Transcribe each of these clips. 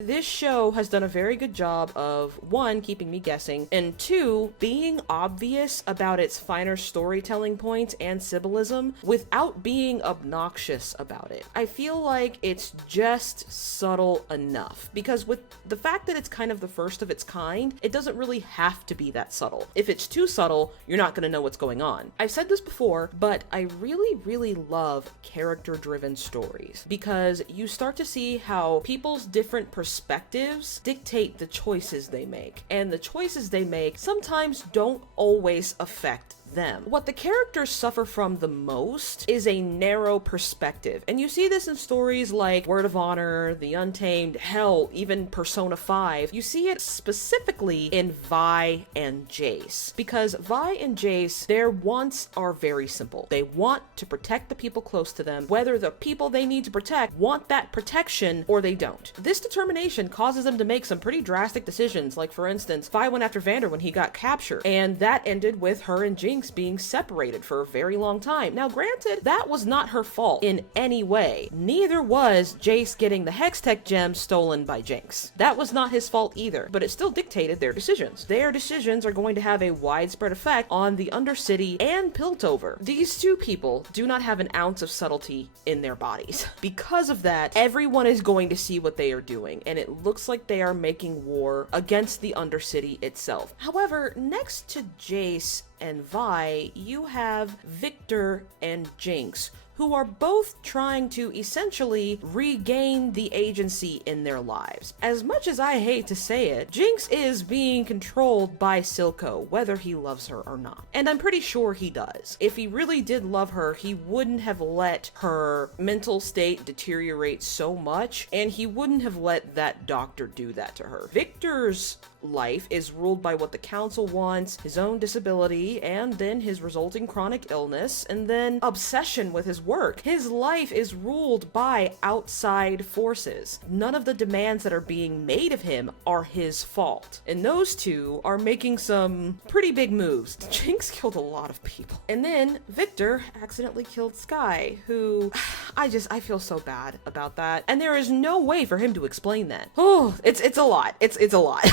This show has done a very good job of, one, keeping me guessing, and two, being obvious about its finer storytelling points and symbolism without being obnoxious about it. I feel like it's just subtle enough, because with the fact that it's kind of the first of its kind, it doesn't really have to be that subtle. If it's too subtle, you're not going to know what's going on. I've said this before, but I really love character-driven stories, because you start to see how people's different perspectives dictate the choices they make, and the choices they make sometimes don't always affect them. What the characters suffer from the most is a narrow perspective, and you see this in stories like Word of Honor, The Untamed, hell, even Persona 5. You see it specifically in Vi and Jace, because Vi and Jace, their wants are very simple. They want to protect the people close to them, whether the people they need to protect want that protection or they don't. This determination causes them to make some pretty drastic decisions, like for instance, Vi went after Vander when he got captured, and that ended with her and Jinx being separated for a very long time. Now granted, that was not her fault in any way. Neither was Jace getting the Hextech gem stolen by Jinx. That was not his fault either, but it still dictated their decisions. Their decisions are going to have a widespread effect on the Undercity and Piltover. These two people do not have an ounce of subtlety in their bodies. Because of that, everyone is going to see what they are doing, and it looks like they are making war against the Undercity itself. However, next to Jace and Vi, you have Victor and Jinx, who are both trying to essentially regain the agency in their lives. As much as I hate to say it, Jinx is being controlled by Silco, whether he loves her or not. And I'm pretty sure he does. If he really did love her, he wouldn't have let her mental state deteriorate so much, and he wouldn't have let that doctor do that to her. Victor's life is ruled by what the council wants, his own disability, and then his resulting chronic illness, and then obsession with his work. His life is ruled by outside forces. None of the demands that are being made of him are his fault. And those two are making some pretty big moves. Jinx killed a lot of people. And then Victor accidentally killed Sky, who I feel so bad about that. And there is no way for him to explain that. Oh, it's a lot. It's a lot.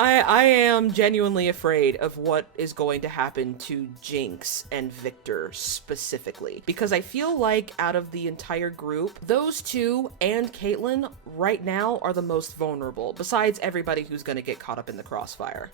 I am genuinely afraid of what is going to happen to Jinx and Victor specifically, because I feel like out of the entire group, those two and Caitlyn right now are the most vulnerable, besides everybody who's going to get caught up in the crossfire.